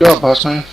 Go up, boss man.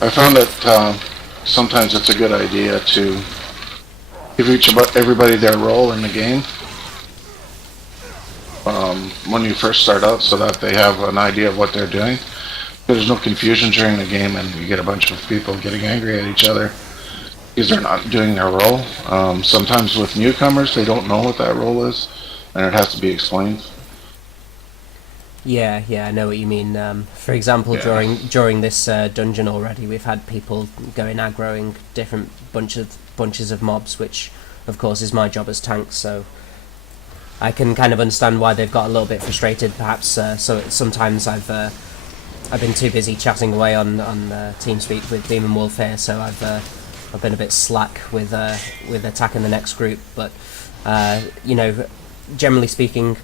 I found that sometimes it's a good idea to give everybody their role in the game when you first start out, so that they have an idea of what they're doing. There's no confusion during the game, and you get a bunch of people getting angry at each other because they're not doing their role. Sometimes with newcomers, they don't know what that role is, and it has to be explained. Yeah, I know what you mean. For example, Yeah. during this dungeon already, we've had people going aggroing different bunches of mobs, which, of course, is my job as tank. So I can kind of understand why they've got a little bit frustrated. Perhaps so. Sometimes I've been too busy chatting away on TeamSpeak with Demon Wolf here, so I've been a bit slack with attacking the next group. But you know, generally speaking.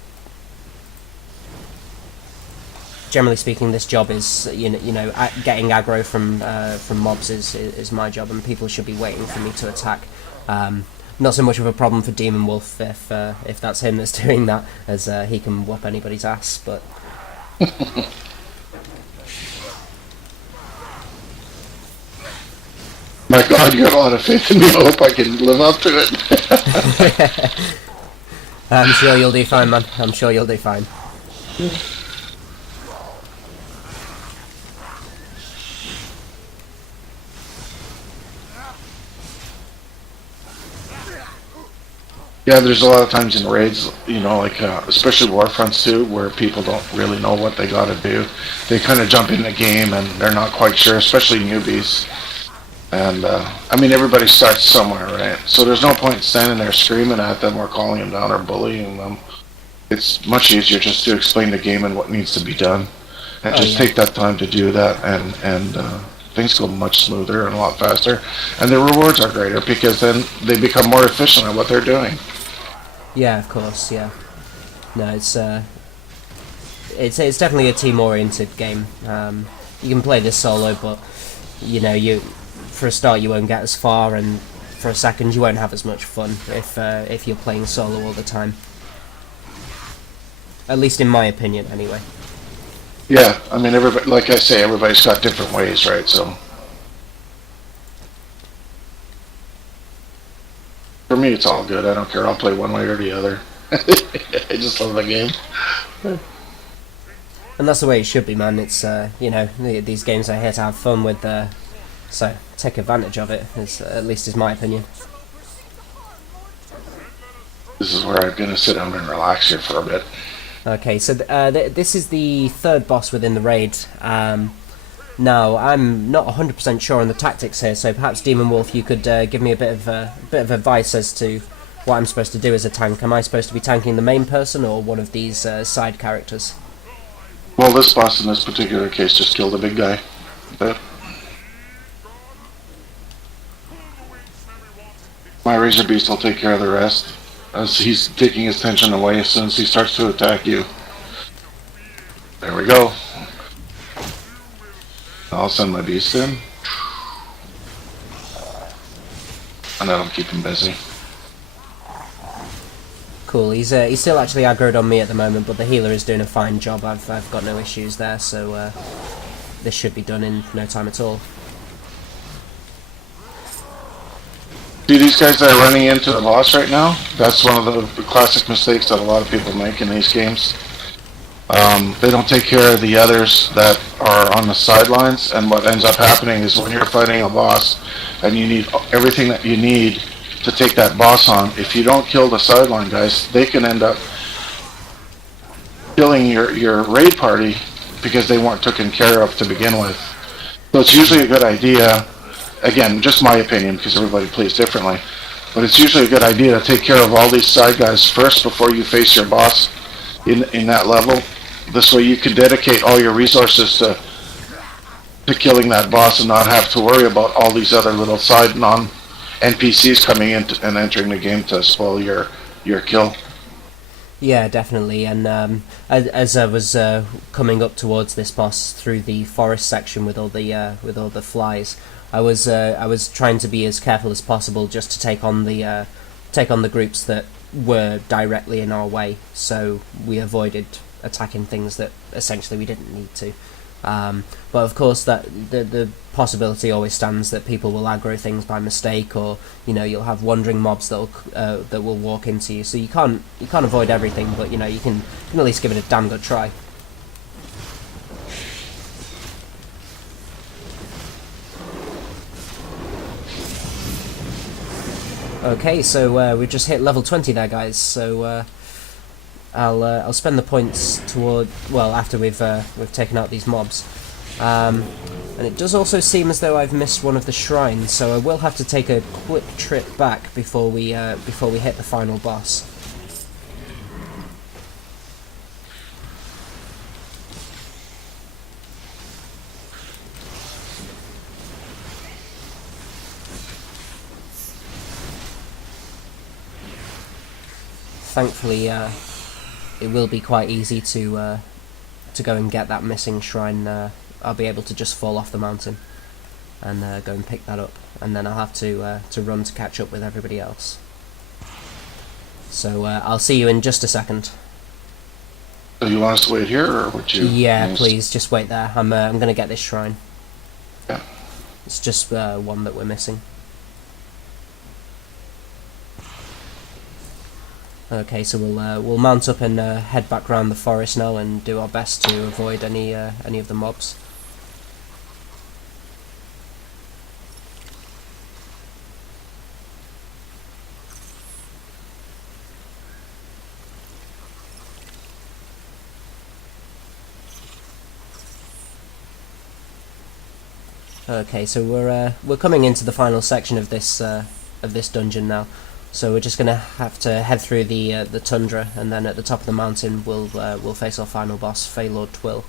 Generally speaking, this job is getting aggro from mobs is my job, and people should be waiting for me to attack. Not so much of a problem for Demon Wolf if that's him that's doing that, as he can whoop anybody's ass. But My God, you got a lot of faith in me. I hope I can live up to it. I'm sure you'll do fine, man. I'm sure you'll do fine. Yeah, there's a lot of times in raids, like especially Warfronts too, where people don't really know what they got to do. They kind of jump in the game and they're not quite sure, especially newbies. And I mean, everybody starts somewhere, right? So there's no point standing there screaming at them or calling them down or bullying them. It's much easier just to explain the game and what needs to be done, and just take that time to do that, and things go much smoother and a lot faster, and the rewards are greater because then they become more efficient at what they're doing. Yeah, of course. Yeah. No, it's definitely a team-oriented game. You can play this solo, but you for a start you won't get as far, and for a second you won't have as much fun if you're playing solo all the time. At least in my opinion, anyway. Yeah, I mean, everybody, like I say, everybody's got different ways, right? So for me, it's all good. I don't care. I'll play one way or the other. I just love the game. And that's the way it should be, man. It's these games are here to have fun with, so take advantage of it. At least is my opinion. This is where I'm gonna sit down and relax here for a bit. Okay, so this is the third boss within the raid. Now, I'm not 100% sure on the tactics here, so perhaps Demon Wolf, you could give me a bit of advice as to what I'm supposed to do as a tank. Am I supposed to be tanking the main person or one of these side characters? Well, this boss in this particular case just killed a big guy. But my Razor Beast will take care of the rest, as he's taking his tension away as soon as he starts to attack you. There we go. I'll send my beast in, and that'll keep him busy. Cool. He's still actually aggroed on me at the moment, but the healer is doing a fine job. I've got no issues there, so this should be done in no time at all. See these guys that are running into the boss right now? That's one of the classic mistakes that a lot of people make in these games. They don't take care of the others that are on the sidelines, and what ends up happening is when you're fighting a boss and you need everything that you need to take that boss on, if you don't kill the sideline guys, they can end up killing your raid party because they weren't taken care of to begin with. So it's usually a good idea, again, just my opinion because everybody plays differently, but it's usually a good idea to take care of all these side guys first before you face your boss in that level. This way you can dedicate all your resources to to killing that boss and not have to worry about all these other little side non NPCs coming in and entering the game to spoil your kill. Yeah, definitely. And as I was coming up towards this boss through the forest section with all the flies, I was trying to be as careful as possible just to take on the groups that were directly in our way, so we avoided attacking things that essentially we didn't need to. But of course, that the possibility always stands that people will aggro things by mistake, or you'll have wandering mobs that will walk into you. So you can't avoid everything, but you can at least give it a damn good try. Okay, so we've just hit level 20 there, guys. So I'll spend the points after we've taken out these mobs. And it does also seem as though I've missed one of the shrines, so I will have to take a quick trip back before we hit the final boss. Thankfully, it will be quite easy to go and get that missing shrine. I'll be able to just fall off the mountain and go and pick that up, and then I'll have to run to catch up with everybody else. So I'll see you in just a second. So you want us to wait here, or would you? Yeah, please, just wait there. I'm going to get this shrine. Yeah. It's just one that we're missing. Okay, so we'll mount up and head back round the forest now and do our best to avoid any of the mobs. Okay, so we're coming into the final section of this dungeon now. So we're just gonna have to head through the tundra, and then at the top of the mountain we'll face our final boss, Lord Twill.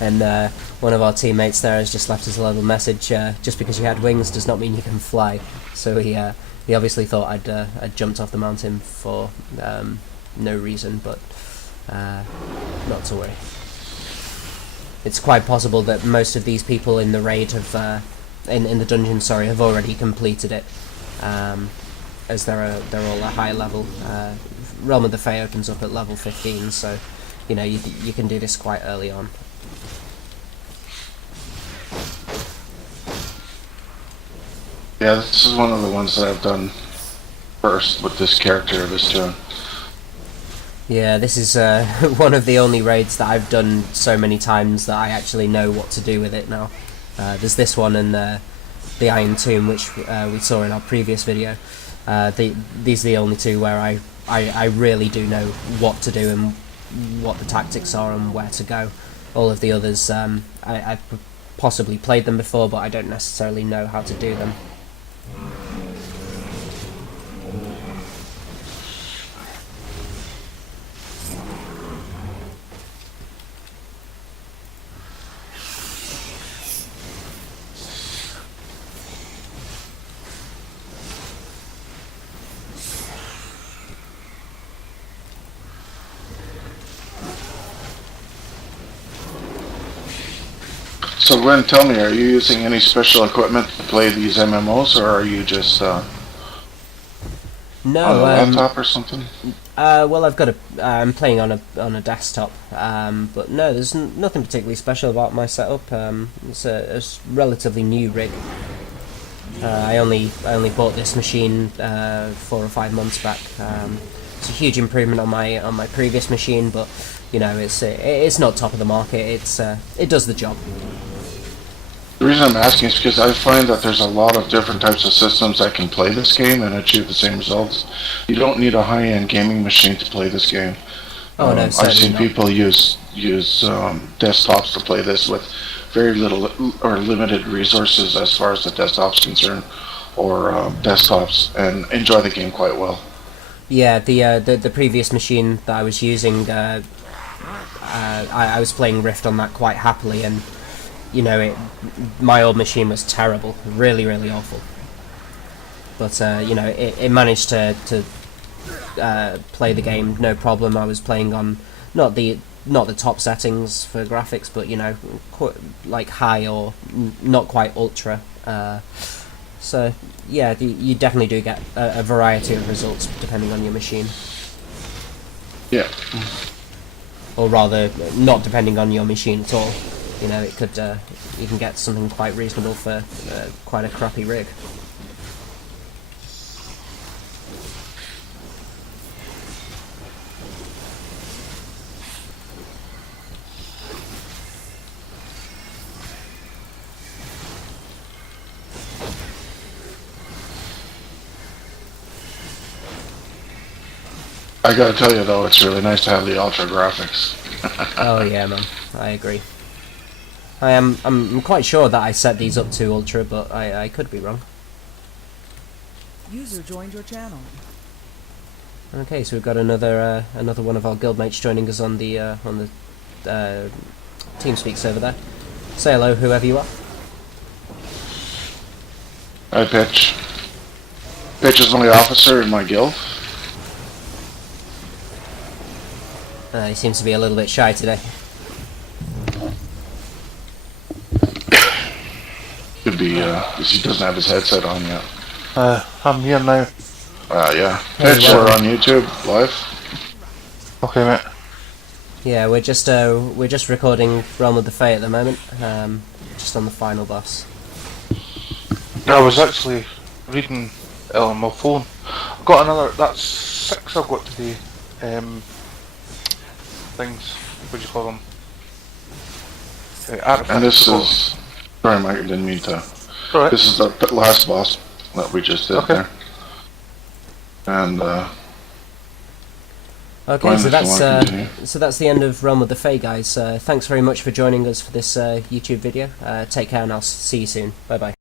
And one of our teammates there has just left us a little message. Just because you had wings does not mean you can fly. So he obviously thought I'd jumped off the mountain for no reason, but not to worry. It's quite possible that most of these people in the raid have, in the dungeon, have already completed it, as they're all a high level. Realm of the Fae opens up at level 15, so you can do this quite early on. Yeah, this is one of the ones that I've done first with this character, this tune. Yeah, this is one of the only raids that I've done so many times that I actually know what to do with it now. There's this one and the Iron Tomb, which we saw in our previous video. These are the only two where I really do know what to do and what the tactics are and where to go. All of the others, I've possibly played them before, but I don't necessarily know how to do them. So Gwen, tell me, are you using any special equipment to play these MMOs, or are you just No, on a laptop or something? Well, I'm playing on a desktop, but no, there's nothing particularly special about my setup. It's a relatively new rig. I only bought this machine 4 or 5 months back. It's a huge improvement on my previous machine, but it's not top of the market. It does the job. The reason I'm asking is because I find that there's a lot of different types of systems that can play this game and achieve the same results. You don't need a high-end gaming machine to play this game. Oh no, I've seen not. people use desktops to play this with very little or limited resources as far as the desktop's concerned, or desktops, and enjoy the game quite well. Yeah, the previous machine that I was using, I was playing Rift on that quite happily, and you know, my old machine was terrible, really, really awful. But you know, it managed to play the game no problem. I was playing on not the top settings for graphics, but you know, like high or not quite ultra. So yeah, you definitely do get a variety of results depending on your machine. Yeah. Or rather, not depending on your machine at all. You know, it could you can get something quite reasonable for quite a crappy rig. I gotta tell you though, it's really nice to have the ultra graphics. Oh yeah, man, I agree. I'm quite sure that I set these up to ultra, but I could be wrong. User joined your channel. Okay, so we've got another one of our guildmates joining us on the TeamSpeak server there. Say hello, whoever you are. Hi, Pitch. Pitch is the only officer in my guild. He seems to be a little bit shy today. Could be, because he doesn't have his headset on yet. I'm here now. Yeah. Hey, Pitch, welcome. we're on YouTube, live. Okay, mate. Yeah, we're just recording Realm of the Fae at the moment. Just on the final boss. I was actually reading it on my phone. I've got another, that's 6 I've got today. Things, what do you call them? Artifacts. And this is... Sorry, Mike, I didn't mean to... Alright. This is the last boss that we just did Okay. there. And, Okay, Fine, so if you wanna continue. that's the end of Realm of the Fae, guys. Thanks very much for joining us for this YouTube video. Take care, and I'll see you soon. Bye bye.